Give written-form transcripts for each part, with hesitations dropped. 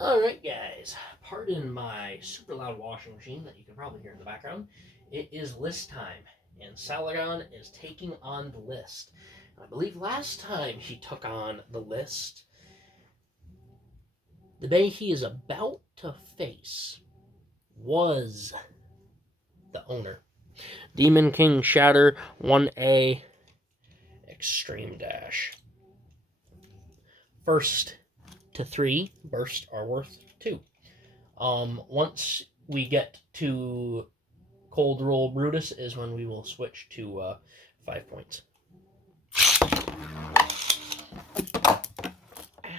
Alright, guys, pardon my super loud washing machine that you can probably hear in the background. It is list time, and Ancalogn is taking on the list. I believe last time he took on the list, the bay he is about to face was the owner. Demon King Shatter 1A Extreme Dash. First to 3 bursts are worth 2. Once we get to Cold Roll Brutus is when we will switch to 5 points. Ow.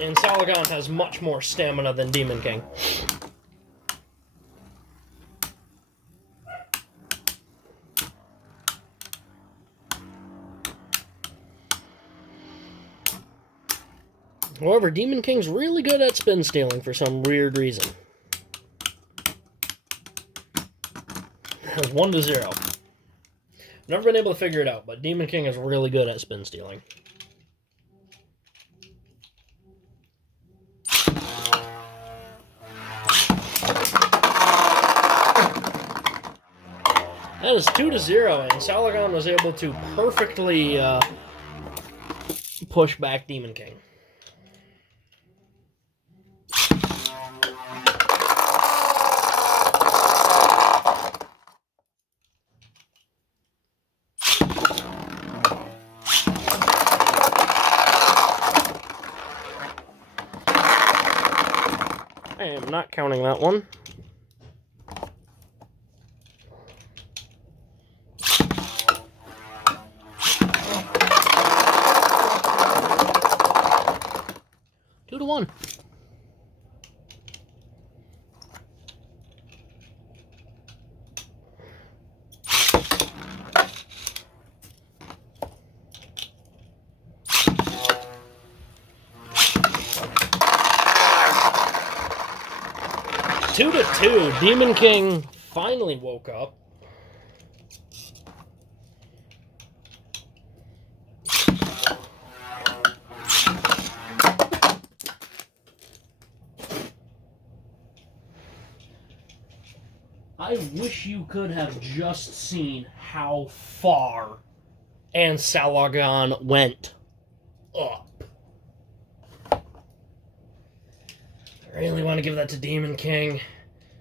And Ancalogn has much more stamina than Demon King. However, Demon King's really good at spin stealing for some weird reason. It's 1-0. Never been able to figure it out, but Demon King is really good at spin stealing. That is 2-0, and Ancalogn was able to perfectly push back Demon King. I am not counting that one. Two to 1. Two to 2. Demon King finally woke up. I wish you could have just seen how far Ancalogn went up. I really want to give that to Demon King,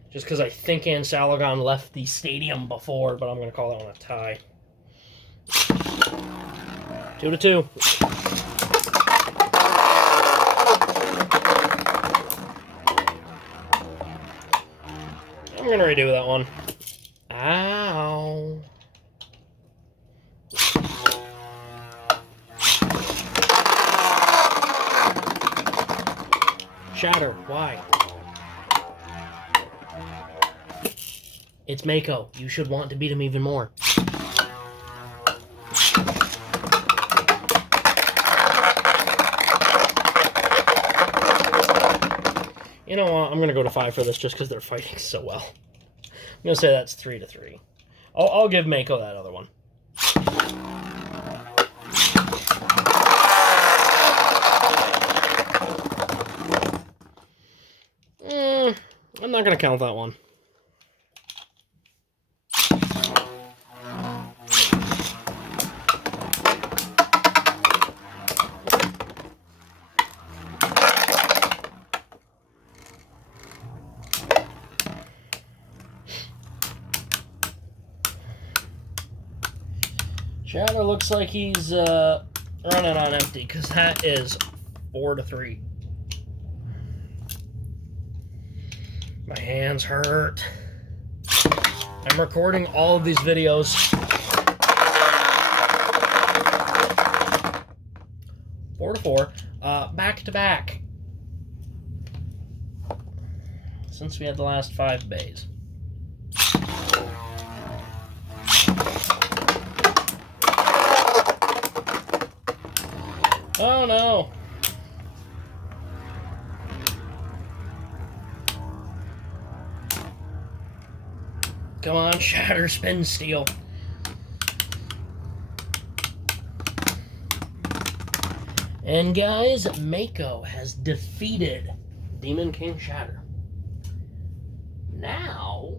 just because I think Ancalogn left the stadium before, but I'm going to call that one a tie. 2 to 2. I'm going to redo that one. Ow. Shatter, why? It's Mako. You should want to beat him even more. You know what? I'm going to go to 5 for this just because they're fighting so well. I'm going to say that's 3 to 3. I'll give Mako that other one. I'm not going to count that one. Shadow looks like he's running on empty, because that is 4 to 3. My hands hurt. I'm recording all of these videos. 4 to 4. Back to back. Since we had the last 5 bays. Oh no. Come on, Shatter, spin steel. And guys, Mako has defeated Demon King Shatter. Now,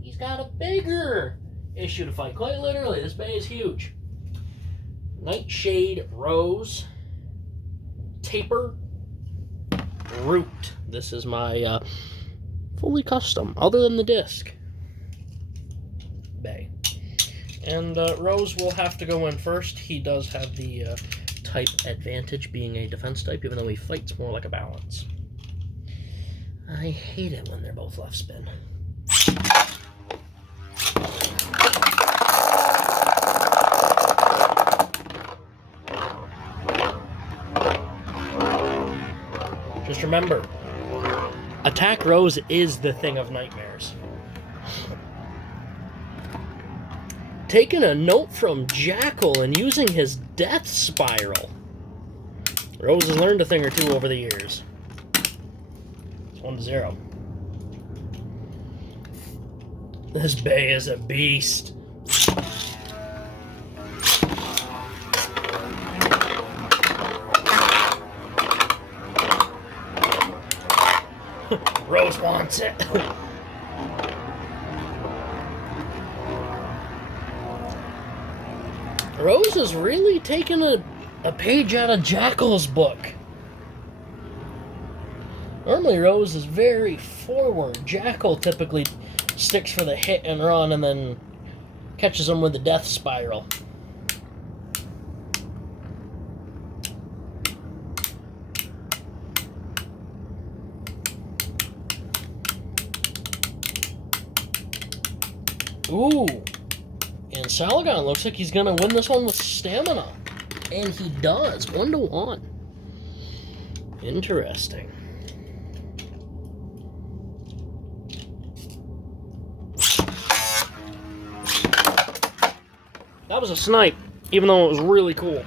he's got a bigger issue to fight. Quite literally, this bay is huge. Nightshade, Rose, Taper, Root. This is my fully custom, other than the disc, bay. And Rose will have to go in first. He does have the type advantage, being a defense type, even though he fights more like a balance. I hate it when they're both left spin. Just remember, attack Rose is the thing of nightmares. Taking a note from Jackal and using his death spiral. Rose has learned a thing or two over the years. 1-0. This bay is a beast. Rose wants it. Rose has really taken a page out of Jackal's book. Normally Rose is very forward. Jackal typically sticks for the hit and run and then catches him with the death spiral. Ooh. And Ancalogn looks like he's going to win this one with stamina. And he does. 1-1. Interesting. That was a snipe, even though it was really cool.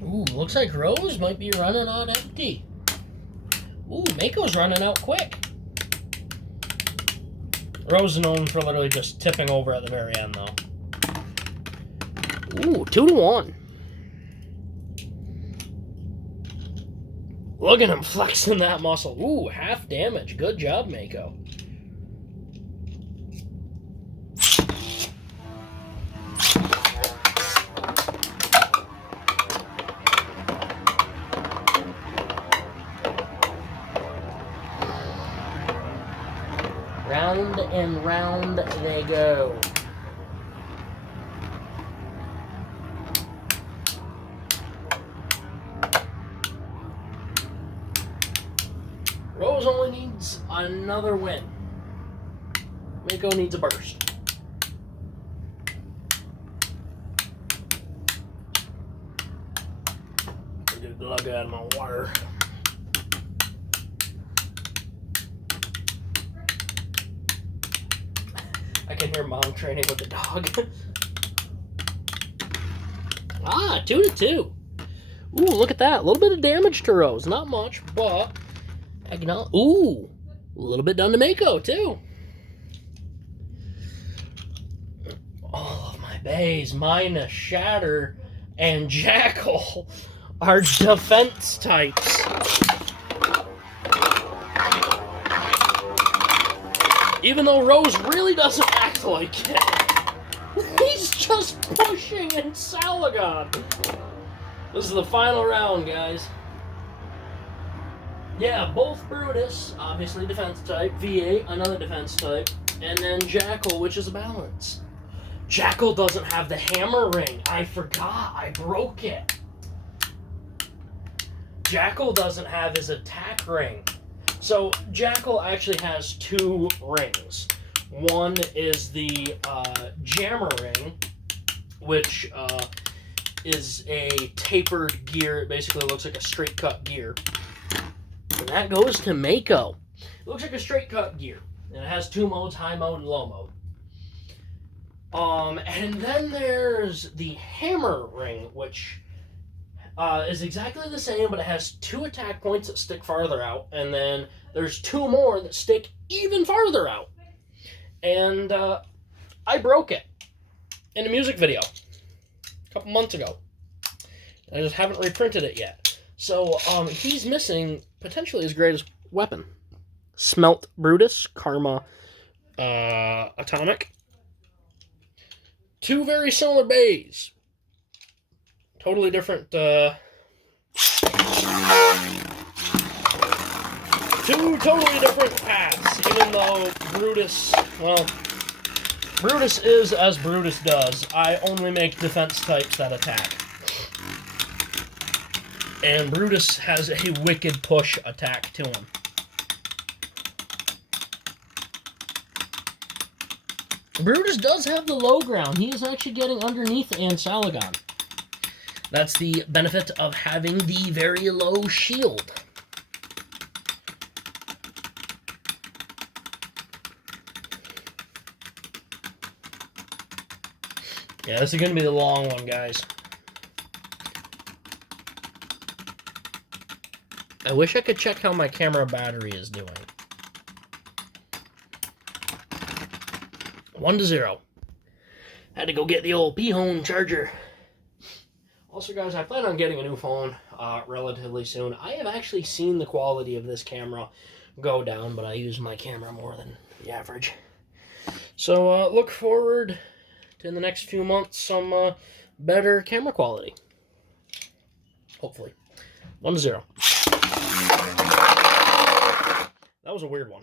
Ooh, looks like Rose might be running on empty. Ooh, Mako's running out quick. Rose is known for literally just tipping over at the very end, though. Ooh, 2-1. Look at him flexing that muscle. Ooh, half damage. Good job, Mako. Round and round they go. Rose only needs another win. Mako needs a burst. Get the glug out of my water. I can hear Mom training with the dog. 2-2. Ooh, look at that. A little bit of damage to Rose. Not much, but... Ooh, a little bit done to Mako, too. All of my bays, minus Shatter and Jackal, are defense types. Even though Rose really doesn't act like it. He's just pushing Ancalogn. This is the final round, guys. Yeah, both Brutus, obviously defense type, V8, another defense type, and then Jackal, which is a balance. Jackal doesn't have the hammer ring. I forgot. I broke it. Jackal doesn't have his attack ring. So Jackal actually has two rings. One is the jammer ring, which is a tapered gear. It basically looks like a straight cut gear. And that goes to Mako. It looks like a straight cut gear. And it has two modes, high mode and low mode. And then there's the hammer ring, which is exactly the same, but it has two attack points that stick farther out, and then there's two more that stick even farther out. And I broke it in a music video a couple months ago. I just haven't reprinted it yet. So he's missing potentially his greatest weapon. Smelt Brutus, Karma Atomic. Two very similar bays. Totally different, two totally different paths, even though Brutus, well, Brutus is as Brutus does. I only make defense types that attack. And Brutus has a wicked push attack to him. Brutus does have the low ground. He is actually getting underneath Ancalogn. That's the benefit of having the very low shield. Yeah, this is going to be the long one, guys. I wish I could check how my camera battery is doing. 1-0. Had to go get the old P-hone charger. Also, guys, I plan on getting a new phone relatively soon. I have actually seen the quality of this camera go down, but I use my camera more than the average. So, look forward to, in the next few months, some better camera quality. Hopefully. 1-0. That was a weird one.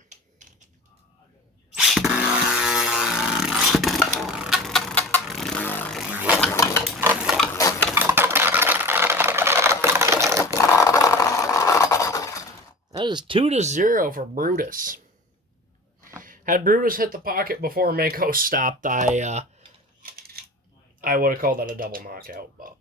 That is 2-0 for Brutus. Had Brutus hit the pocket before Mako stopped, I would have called that a double knockout. But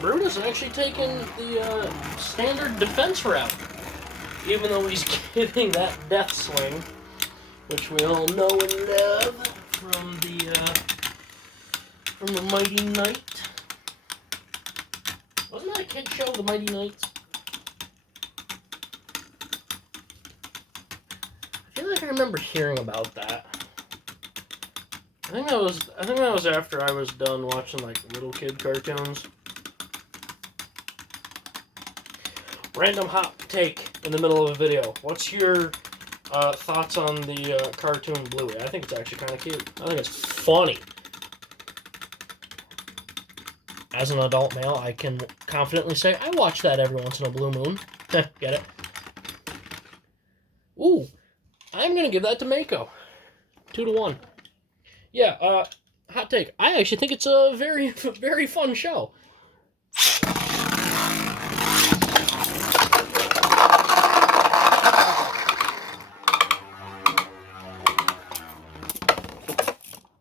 Brutus actually taking the standard defense route, even though he's getting that death swing, which we all know and love from the Mighty Knight. Wasn't that a kid show, the Mighty Knights? I feel like I remember hearing about that. I think that was after I was done watching like little kid cartoons. Random hot take in the middle of a video. What's your thoughts on the cartoon Bluey? I think it's actually kind of cute. I think it's funny. As an adult male, I can confidently say I watch that every once in a blue moon. Get it? Ooh, I'm gonna give that to Mako. 2-1. Yeah. Hot take. I actually think it's a very, very fun show.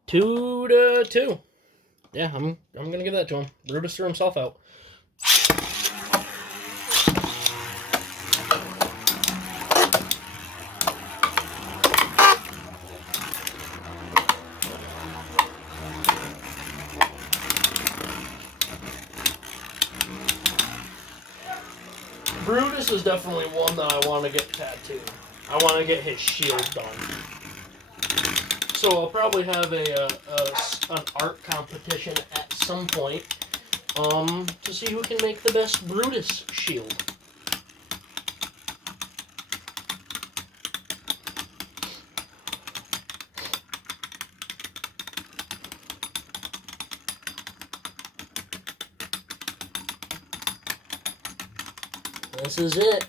Two to 2. Yeah, I'm gonna give that to him. Brutus threw himself out. Brutus is definitely one that I want to get tattooed. I want to get his shield done. So I'll probably have an art competition at some point to see who can make the best Brutus shield. This is it.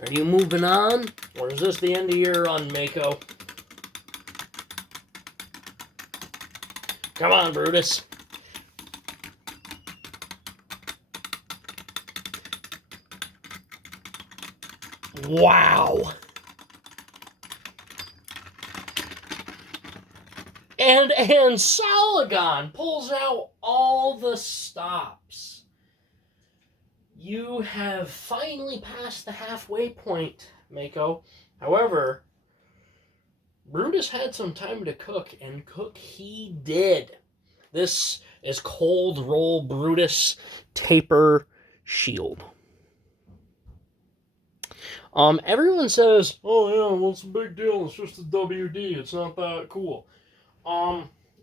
Are you moving on? Or is this the end of your run, Mako? Come on, Brutus. Wow. And Ancalogn pulls out all the stops. You have finally passed the halfway point, Mako. However, Brutus had some time to cook, and cook he did. This is Cold Roll Brutus Taper Shield. Everyone says, oh yeah, what's the big deal? It's just a WD. It's not that cool.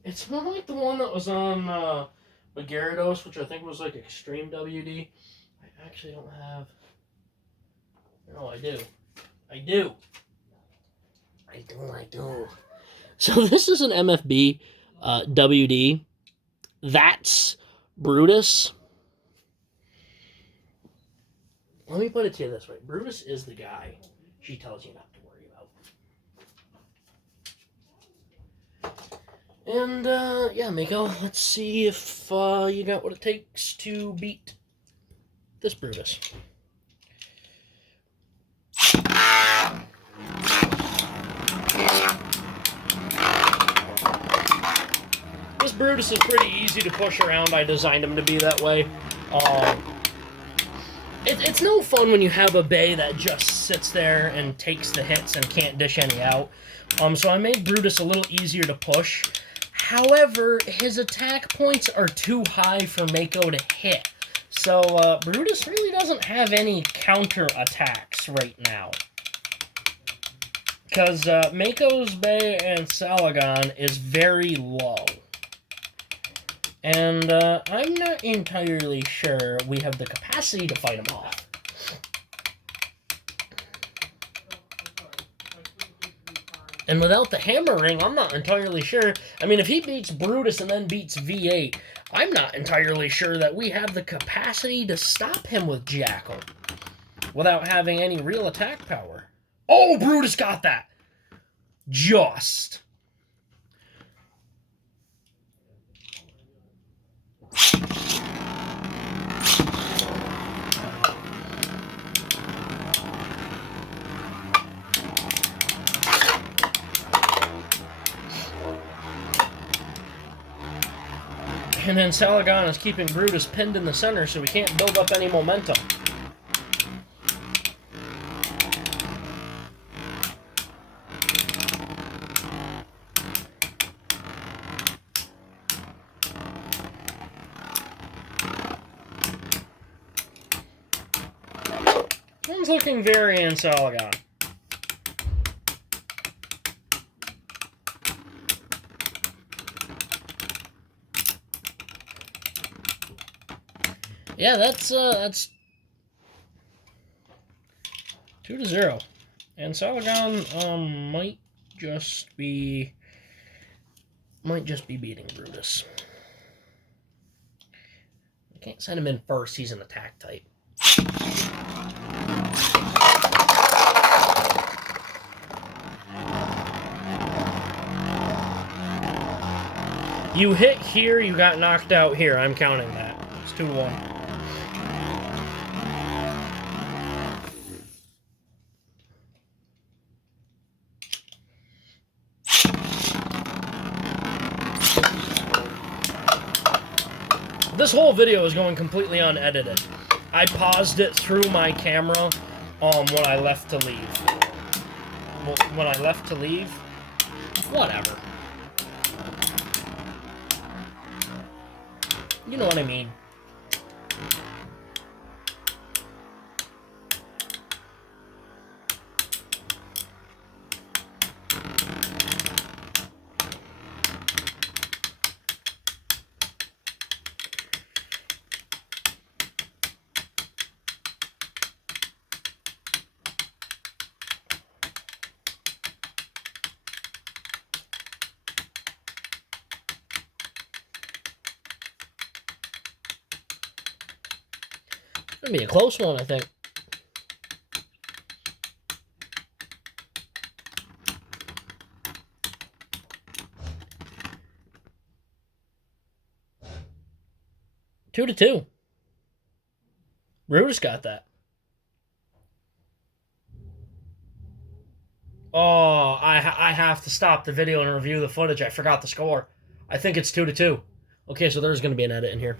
It's more like the one that was on Gyarados, which I think was like Extreme WD. I actually don't have. No, I do. I do. So this is an MFB WD. That's Brutus. Let me put it to you this way. Brutus is the guy she tells you not to worry about. And, yeah, Mako, let's see if you got what it takes to beat this Brutus. This Brutus is pretty easy to push around. I designed him to be that way. It's no fun when you have a Bay that just sits there and takes the hits and can't dish any out. So I made Brutus a little easier to push. However, his attack points are too high for Mako to hit. So Brutus really doesn't have any counter attacks right now. Because Mako's Bay Ancalogn is very low. And I'm not entirely sure we have the capacity to fight him off. And without the hammering, I'm not entirely sure. I mean, if he beats Brutus and then beats V8, I'm not entirely sure that we have the capacity to stop him with Jackal without having any real attack power. Oh, Brutus got that! Just. And then Ancalogn is keeping Brutus pinned in the center so he can't build up any momentum. One's looking very Ancalogn. Yeah, that's 2-0. Ancalogn might just be beating Brutus. I can't send him in first. He's an attack type. You hit here, you got knocked out here. I'm counting that. It's 2-1. This whole video is going completely unedited. I paused it through my camera when I left to leave. When I left to leave? Whatever. You know what I mean. It's gonna be a close one, I think. 2-2. Rudis got that. Oh, I have to stop the video and review the footage. I forgot the score. I think it's 2-2. Okay, so there's going to be an edit in here.